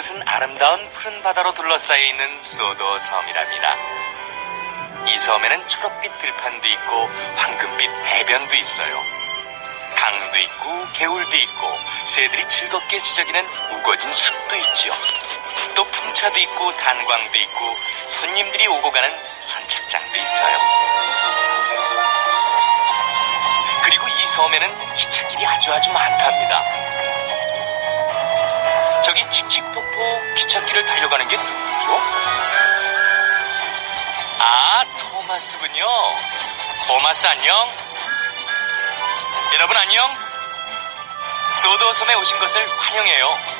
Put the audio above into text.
이곳은 아름다운 푸른 바다로 둘러싸여 있는 소도 섬이랍니다. 이 섬에는 초록빛 들판도 있고 황금빛 해변도 있어요. 강도 있고 개울도 있고 새들이 즐겁게 지저귀는 우거진 숲도 있지요. 또 풍차도 있고 단광도 있고 손님들이 오고 가는 선착장도 있어요. 그리고 이 섬에는 기찻길이 아주 아주 많답니다. 저기 칙칙폭폭 기찻길을 달려가는 게 누구죠? 아, 토마스군요. 토마스 안녕. 여러분 안녕. 소도 섬에 오신 것을 환영해요.